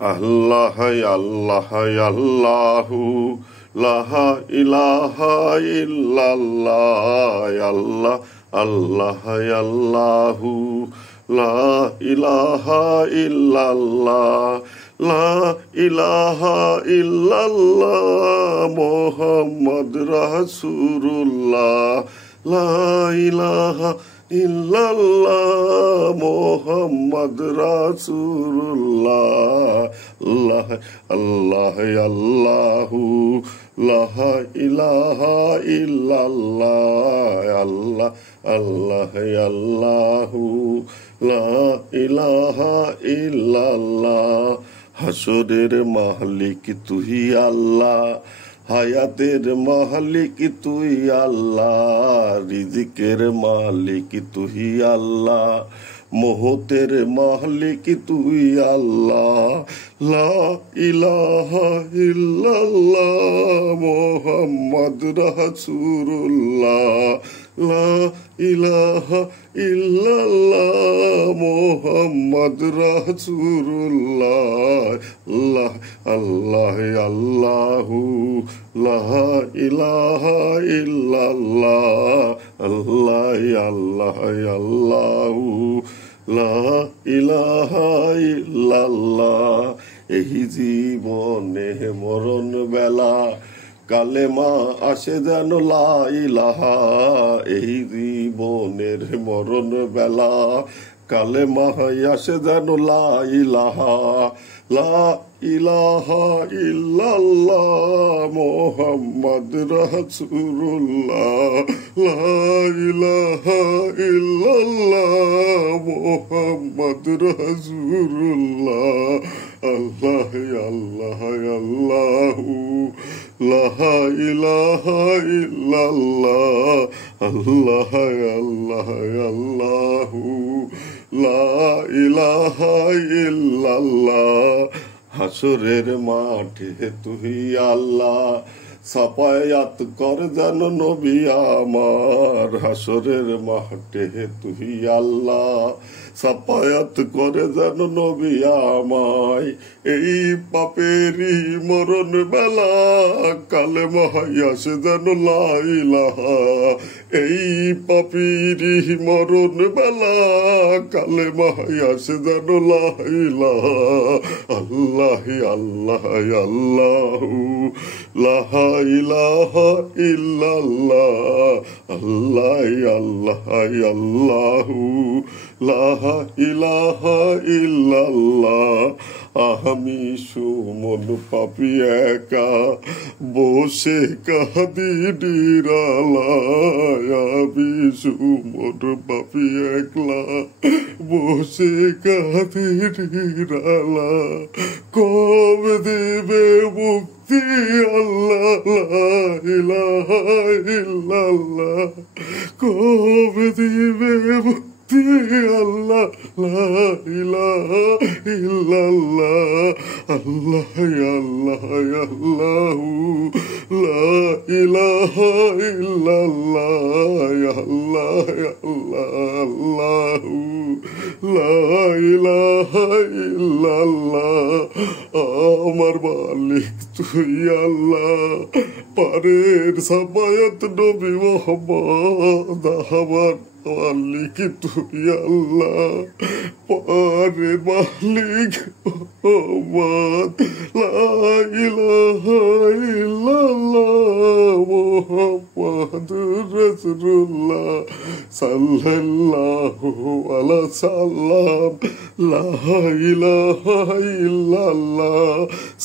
আল্লাহ আল্লাহ আল্লাহু লা ইলাহা ইল্লাল্লাহ আল্লাহ আল্লাহ আল্লাহু লা ইলাহা ইল্লাল্লাহ লা ইলাহা ইল্লাল্লাহ মুহাম্মদ রাসূলুল্লাহ লা ইলাহা ইল্লাল্লাহ মুহাম্মদ রাসূলুল্লাহ আল্লাহ আল্লাহ আল্লাহু লা ইলাহা ইল্লাল্লাহ আল্লাহ আল্লাহ আল্লাহু লা ইলাহা ইল্লাল্লাহ হাসরের মালিক তুই আল্লাহ হায়াতের মালিক তুই আল্লাহ রিজিকের মালিক তুই আল্লাহ মহতের মালিক তুই আল্লাহ লা ইলাহা ইল্লাল্লাহ মুহাম্মদ রাসূলুল্লাহ লা ইলাহা ইল্লাল্লাহ মুহাম্মদ রাসূলুল্লাহ আল্লাহ আল্লাহ আল্লাহু লা ইলাহা ইল্লাল্লাহ আল্লাহ আল্লাহ আল্লাহু লা ইলাহা ইল্লাল্লাহ এই জীবনে মরণ বেলা কালেমা আসে যেন লা ইলাহা এই জীবনের মরণ বেলা কালেমা আসে যেন লা ইলাহা লা ইলাহা ইল্লাল্লাহ মুহাম্মদ রাসূলুল্লাহ লা ইলাহা ইল্লাল্লাহ মুহাম্মদ রাসূলুল্লাহ আল্লাহ আল্লাহ আল্লাহু লা ইলাহা ইল্লাল্লাহ আল্লাহ আল্লাহ আল্লাহু লা ইলাহা ইল্লাল্লাহ হাসরের মাঠে তুই আল্লাহ সাফায়াত কর যেন নবী আমার হাসরের মাঠে তুই আল্লাহ সাফায়াত করে যেন নবী আমায় এই পাপেরই মরণ বেলা কালেমা আসে যেন লা ইলাহা এই পাপেরই মরণ বেলা কালেমা আসে যেন লা ইলাহা আল্লাহ আল্লাহ আল্লাহু লা ইলাহা ইল্লাল্লাহ আল্লাহ আল্লাহ আল্লাহু লা ইলাহা ইল্লাল্লাহ আমি সুমন পাপি একা বসে কাঁদি নিরালায় আমি সুমন পাপি একলা বসে কাঁদি নিরালা কবে দেবে মুক্তি আল্লাহ লা ইলাহা ইল্লাল্লাহ কবে দিবে মুক্তি আল্লাহ লা ইলাহা ইল্লাল্লাহ আল্লাহ আল্লাহ আল্লাহু লা ইলাহা ইল্লাল্লাহ আল্লাহ আল্লাহ আল্লাহু লা ইলাহা ইল্লাল্লাহ আমার মালিক তুই আল্লাহ পারের সাফায়াত নবী মুহাম্মদ আমার মালিক তুই আল্লাহ পারের মালিক মুহাম্মদ লা ইলাহা ইল্লাল্লাহ মুহাম্মাদুর রাসূলুল্লাহ সাল্লাল্লাহু আলাইহি সাল্লাম লা ইলাহা ইল্লাল্লাহ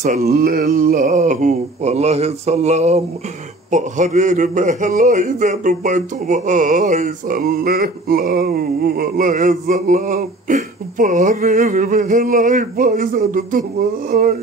সাল্লাল্লাহু আলাইহি সাল্লাম পাহাড়ের বেলায় যেন পাইতো ভাই সাল্লাল্লাহু আলাইহি সাল্লাম পাহাড়ের বেলায় পাই যেন তো ভাই